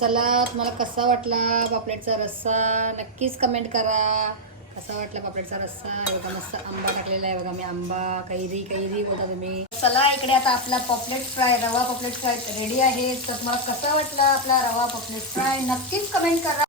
चला तुम्हाला कसा वाटला पापलेटचा रस्सा? नक्कीच कमेंट करा. कसा वाटला पापलेटचा रस्सा? बघा मस्त आंबा टाकलेला आहे बघा मी आंबा कैरी कैरी बोलता तुम्ही. चला इकडे आता आपला पॉपलेट फ्राय रवा पॉपलेट फ्राय रेडी आहे. तर तुम्हाला कसा वाटला आपला रवा पॉपलेट फ्राय? नक्कीच कमेंट करा.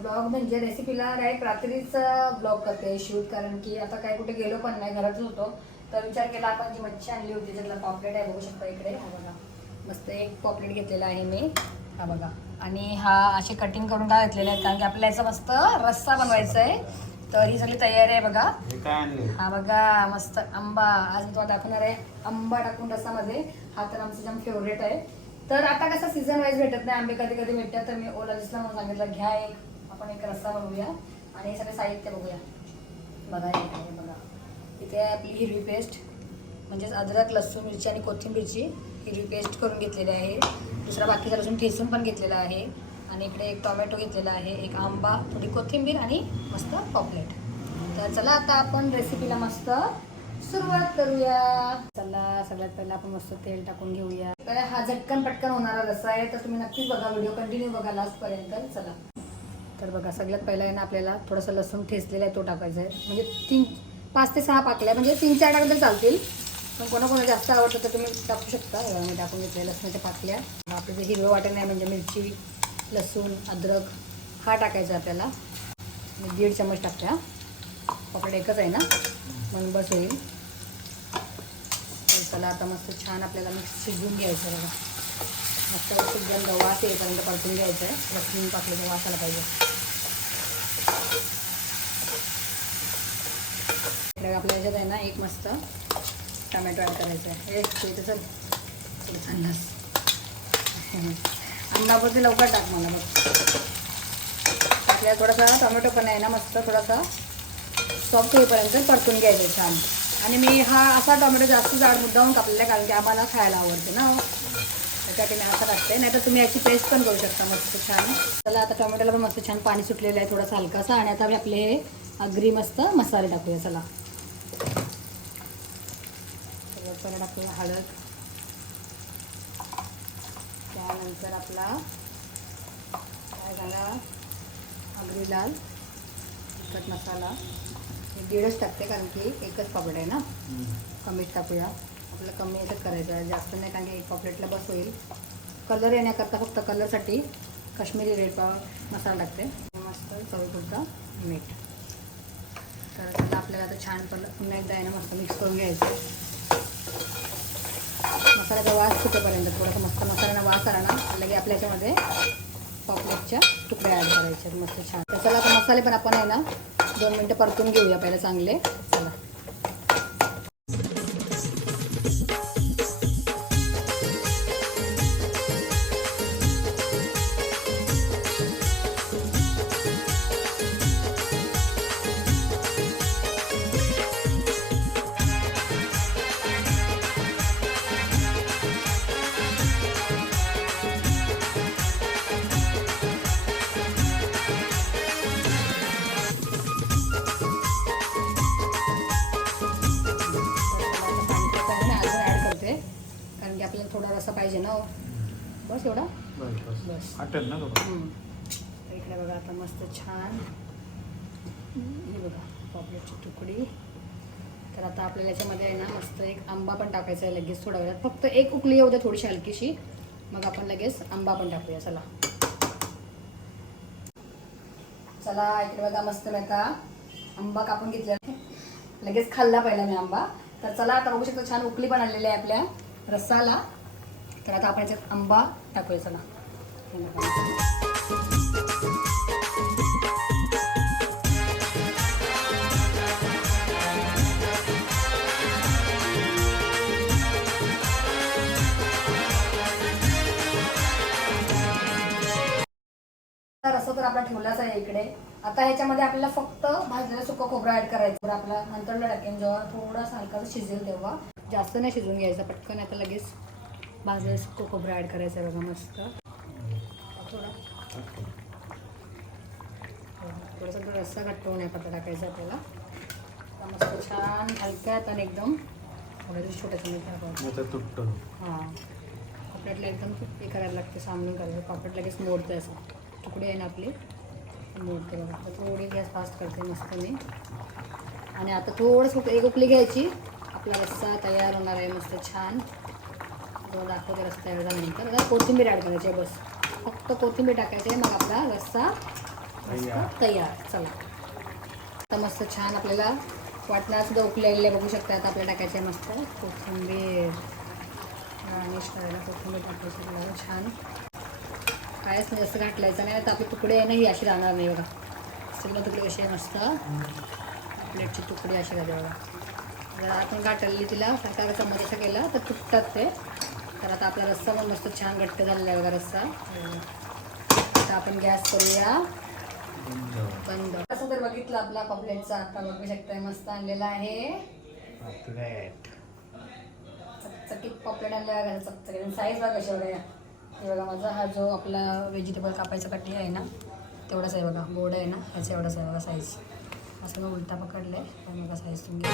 ब्लॉग म्हणजे रेसिपीला डायरेक्ट रात्रीच ब्लॉग करते शूट कारण की आता काय कुठे गेलो पण नाही घरातच होतो. तर विचार केला आपण जी मच्छी आणली होती त्यातला पॉपलेट आहे बघू शकता इकडे. हा बघा. मस्त एक पॉपलेट घेतलेला आहे मी. हा बघा. आणि हा असे कटिंग करून का घेतलेले आहेत कारण की आपल्याला याचा मस्त रस्सा बनवायचा आहे. तर ही सगळी तयारी आहे बघा. हे हा बघा मस्त आंबा. आज मी तुम्हाला दाखवणार आहे आंबा टाकून रसामध्ये हा तर आमचं जाम फेवरेट आहे. तर आता कसं सीझन वाईज भेटत नाही आंबे कधी कधी भेटतात तर मी ओला दिसला म्हणून सांगितलं घ्या एक आपण एक रस्सा बनवूया आणि सगळे साहित्य बघूया. बघा हे बघा. इथे आपली हिरवी पेस्ट म्हणजेच अद्रक लसूण मिरची आणि कोथिंबीरची हिरवी पेस्ट करून घेतलेली आहे. दुसरा बाकीचा लसूण ठेसून पण घेतलेला आहे. आणि इकडे एक टोमॅटो घेतलेला आहे एक आंबा थोडी कोथिंबीर आणि मस्त पॉपलेट. तर चला आता आपण रेसिपीला मस्त सुरुवात करूया. चला सगळ्यात पहिला आपण मस्त तेल टाकून घेऊया. तर हा झटकन पटकन होणारा रस्सा आहे तर तुम्ही नक्कीच बघा व्हिडिओ कंटिन्यू बघा लास्ट पर्यंत. चला. तर बघा सगळ्यात पहिला आहे ना आपल्याला थोडासा लसूण ठेचलेला आहे तो टाकायचा आहे. म्हणजे तीन पाच ते सहा पाकल्या म्हणजे तीन चार टाकले तर चालतील. पण कोणाकोणा जास्त आवडतं तर तुम्ही टाकू शकता. मी टाकून घेतले लसणाच्या पाकल्या. आपलं जे हिरवं वाटण आहे म्हणजे मिरची लसूण अद्रक हा टाकायचा आपल्याला. मी दीड चम्मच टाकते हा. पकड एकच आहे ना. म्हणून बस होईल. तर चला आता मस्त छान आपल्याला मिक्स शिजवून घ्यायचं बघा. मस्त. शिजल्यानंतर वास येईपर्यंत परतून घ्यायचं आहे लसूण पाकलेचा वास आला पाहिजे इकडे आपल्या ह्याच्यात आहे ना एक मस्त टमॅटो ॲड करायचा आहे एक ते चल थोडं थंडास लवकर टाक मला मग आपल्याला थोडासा टोमॅटो पण आहे ना मस्त थोडासा. सॉफ्ट होईपर्यंत परतून घ्यायचं छान आणि मी हा असा टोमॅटो जास्त जाड मुद्दाहून कापलेला कारण की आम्हाला खायला आवडते ना. त्यासाठी मी असा टाकते नाही तर तुम्ही याची पेस्ट पण करू शकता मस्त छान. चला आता टोमॅटोला पण मस्त छान पाणी सुटलेलं आहे थोडासा हलकासा. आणि आता मी आपले हे अगरी मस्त मसाले टाकूया. चला. पहिला टाकूया हळद. त्यानंतर आपला काय झाला? अगरी लाल तिखट मसाला. हे दीडच टाकते कारण की एकच पापड आहे ना? कमीच टाकूया. आपलं कमी याच्यात करायचं आहे. जास्त नाही कारण की एक पॉपलेटला बस होईल. कलर येण्याकरता फक्त कलरसाठी काश्मीरी रेड पाव मसाला टाकते मस्त चवीपुरता मीठ. तर त्याला आपल्याला आता छान पण पुन्हा एकदा आहे ना मस्त मिक्स करून घ्यायचं. मसाल्याचा वास सुटेपर्यंत थोडासा मस्त मसाल्याला वास आला ना लगे आपल्या याच्यामध्ये पॉपलेटच्या तुकड्या ॲड करायच्या मस्त छान. तर आता मसाले पण आपण आहे ना दोन मिनटं परतून घेऊया पहिला चांगले. थोडा रसा पाहिजे ना हो. बस एवढा? बस. ना इकडे बघा आता मस्त छान. हे बघा पॉपलेटची तुकडी. तर आता आपल्याला याच्यामध्ये आहे ना मस्त एक आंबा पण टाकायचा आहे लगेच थोड्या वेळात. फक्त एक उकली येऊ द्या थोडीशी हलकीशी. मग आपण लगेच आंबा पण टाकूया. चला. चला इकडे बघा मस्त मी आता आंबा कापून घेतला लगेच खाल्ला पहिला मी आंबा. तर चला आता बघू शकतो छान उकली पण आलेली आहे आपल्या रस्साला. तर आता आपण याच्यात आंबा टाकूया चला. हे तर असं तर आपला ठेवलाच आहे इकडे. आता ह्याच्यामध्ये आपल्याला फक्त भाजलेलं सुकं खोबरं ऍड करायचं. आपला नंतर टाकेन जेव्हा थोडासा हलका शिजेल तेव्हा. जास्त नाही शिजून घ्यायचं पटकन आता लगेच भाजलेलं सुकं खोबरं ऍड करायचं बघा मस्त. थोडा थोडासा रस्सा घट्ट होण्याकरता टाकायचा आपल्याला मस्त छान हलक्यात आणि एकदम नाही तर तुटतो. हां. पापलेटला एकदम हे करायला लागते सामने करायचं. पापलेट लगेच मोडते असं. तुकडे आहे ना आपले मोडते बघा. थोडी गॅस फास्ट करते मस्त मी आणि आता थोडंसं एक उकली घ्यायची. आपला रस्सा तयार होणार आहे मस्त छान. तो दाखवते रस्सा तयार झाल्यानंतर आता कोथिंबीर ॲड करायची आहे बस. फक्त कोथिंबीर टाकायची आहे मग आपला रस्सा तयार. चला. आता मस्त छान आपल्याला वाटणार सुद्धा उकलेले बघू शकता. आता आपल्याला टाकायचं आहे मस्त कोथिंबीर. गार्निश करायला कोथिंबीर टाकायची आपल्याला छान. कायच नाही जास्त घाटलायचं नाही. तर आपले तुकडे आहे ना ही अशी राहणार नाही बघा. सगळं तुकडे कसे आहे मस्त. प्लेटची तुकडे अशी झाली बघा. जर आपण गाठली तिला सरकार चम्मच असं केला तर तुटतात ते. तर आता आपला रस्सा पण मस्त छान घट्ट झालेला आहे बघा रस्सा. आता आपण गॅस करूया. बंद. कसं तर बघितलं आपला पॉपलेटचा आता बघू शकताय मस्त आणलेला आहे. चकचकीत पॉपलेट आणला बघा चकचकीत. साईज बघा कशी बघा हे बघा माझा हा जो आपला व्हेजिटेबल कापायचा कटी आहे ना तेवढाच आहे बघा. बोर्ड आहे ना ह्याचा एवढाच आहे बघा साईज असं मी उलटा पकडलं पण बघा साईज तुम्ही.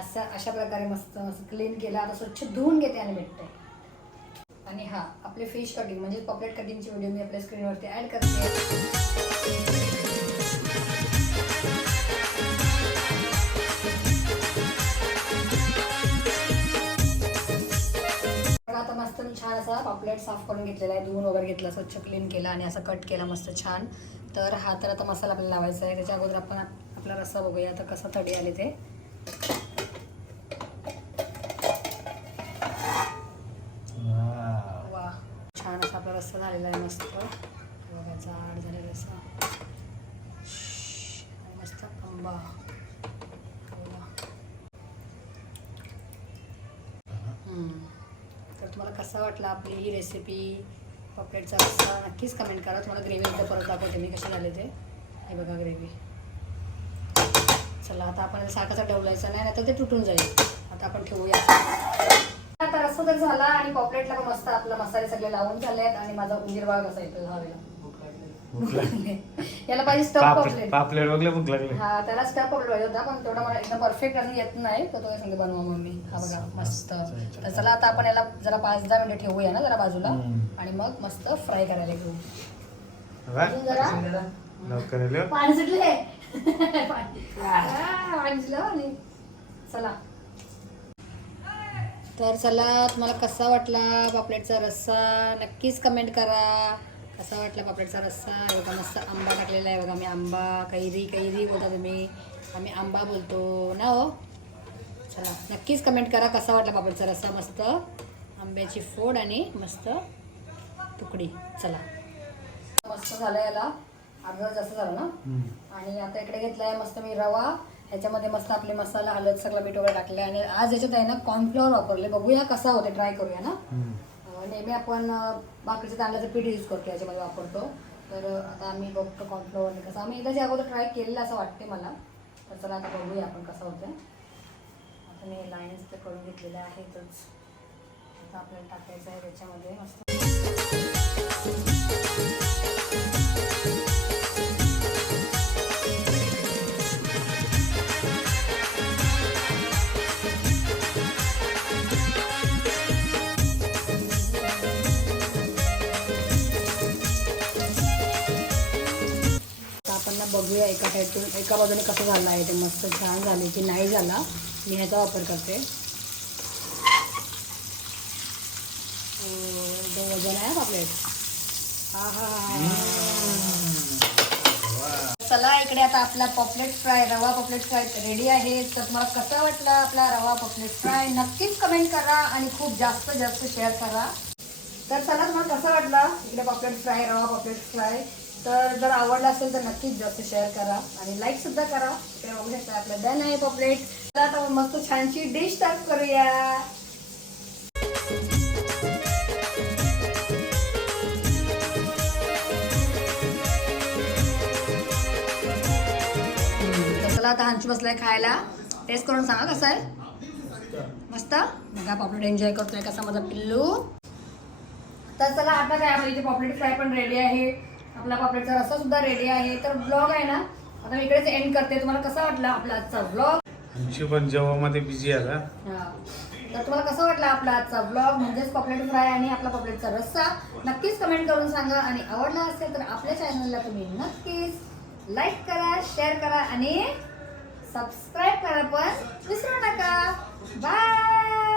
असं अशा प्रकारे मस्त क्लीन केलं. आता स्वच्छ धुवून घेते आणि भेटते. आणि हा आपले फिश कटिंग म्हणजे पॉपलेट कटिंगची व्हिडिओ मी आपल्या स्क्रीनवरती ॲड करते. आता मस्त मी छान असा पॉपलेट साफ करून घेतलेला आहे. धुवून वगैरे घेतला स्वच्छ क्लीन केला आणि असा कट केला मस्त छान. तर हा तर आता मसाला आपल्याला लावायचा आहे. त्याच्या अगोदर आपण आपला रस्सा बघूया. आता कसा तडी आले ते वा छान असा आपला रस्सा झालेला आहे मस्त बघा जाड झालेला रस्सा श्श्श. आणि मस्त आंबा वा. हम्म. तर तुम्हाला कसा वाटला आपली ही रेसिपी पॉपलेटचा रस्सा नक्कीच कमेंट करा. तुम्हाला ग्रेव्ही एकदा परत दाखवते मी कसे झाले ते. हे बघा ग्रेव्ही चला आता आपण सारखाचा ठेवलायचं नाही तर ते तुटून जाईल. आता आपण ठेवूया. आता रस्सा तर झाला आणि पॉपलेटला पण मस्त आपला मसाले सगळे लावून झाले आहेत आणि माझा उंदीर बाळ कसा येतो हवेला याला पाहिजे स्टफ पॉपलेट पापलेट. वगैरे भूक लागली. हा त्याला स्टफ पॉपलेट पाहिजे होता पण तेवढा मला एकदम परफेक्ट असं येत नाही. तर तो सांगते बनवा मम्मी हा बघा मस्त. तर चला आता आपण याला जरा पाच दहा मिनिटं ठेवूया ना जरा बाजूला. आणि मग मस्त फ्राय करायला घेऊ? अजून जरा? लवकर आलो पाणी सुटले पाणी सुटलं आणि चला. तर चला तुम्हाला कसा वाटला पापलेटचा रस्सा? नक्कीच कमेंट करा. कसा वाटला पापलेटचा रस्सा. हे बघा मस्त आंबा टाकलेला आहे बघा. मी आंबा कैरी कैरी बोलता तुम्ही. आम्ही आंबा बोलतो. ना हो? चला नक्कीच कमेंट करा कसा वाटला पापलेटचा रस्सा. मस्त आंब्याची फोड आणि मस्त तुकडी. चला. मस्त झालं याला. अर्धा जास्त झालं ना. आणि आता इकडे घेतलाय मस्त मी रवा. ह्याच्यामध्ये मस्त आपले मसाला हळद सगळं मीठ वगैरे टाकले आणि आज याच्यात आहे ना कॉर्नफ्लॉवर वापरले. बघूया कसा होते ट्राय करूया ना? नेहमी आपण बाकीचे तांदळाचं पीठ यूज करतो याच्यामध्ये वापरतो. तर आता आम्ही बघतो कॉर्नफ्लोअर कसं. आम्ही एकदाच्या अगोदर ट्राय केलेलं असं वाटते मला. तर चला आता बघूया आपण कसं होतं आता मी लाईन्स तर करून घेतलेल्या आहेतच. आता आपल्याला टाकायचं आहे त्याच्यामध्ये. मस्त. बघूया एका साईडतून एका बाजूने कसं झालं आहे ते मस्त छान झाले की नाही झाला मी ह्याचा वापर करते. वजन आहे पापलेट हा चला इकडे आता आपला पॉपलेट फ्राय रवा पॉपलेट फ्राय रेडी आहे. तर तुम्हाला कसा वाटला आपला रवा पॉपलेट फ्राय नक्कीच कमेंट करा आणि खूप जास्त जास्त शेअर करा. तर चला तुम्हाला कसं वाटलं? इकडे पॉपलेट फ्राय रवा पॉपलेट फ्राय तर जर आवडला असेल तर नक्कीच जास्त शेअर करा आणि लाईक सुद्धा करा. इकडे बघू शकता आपलं डन आहे पॉपलेट तर आता मस्त छानशी डिश सर्व करूया. चला आता हांची बसलाय खायला. टेस्ट करून सांगा कसं आहे. मस्त. बघा पॉपलेट एन्जॉय करतोय कसा माझा पिल्लू. तर चला आता काय आपल्या इथे पॉपलेट फ्राय पण रेडी आहे. आपला पॉपलेटचा रस्सा सुद्धा रेडी आहे. तर ब्लॉग आहे ना आता मी इकडेच एंड करते. तुम्हाला कसा वाटला आपला आजचा ब्लॉग आमची पण जेवणामध्ये बिझी आता तर तुम्हाला कसं वाटला आपला आजचा ब्लॉग म्हणजेच पॉपलेट फ्राय आणि आपला पॉपलेटचा रस्सा नक्कीच कमेंट करून सांगा. आणि आवडला असेल तर आपल्या चॅनलला तुम्ही नक्कीच लाईक करा शेअर करा आणि सबस्क्राईब करा पण विसरू नका. बाय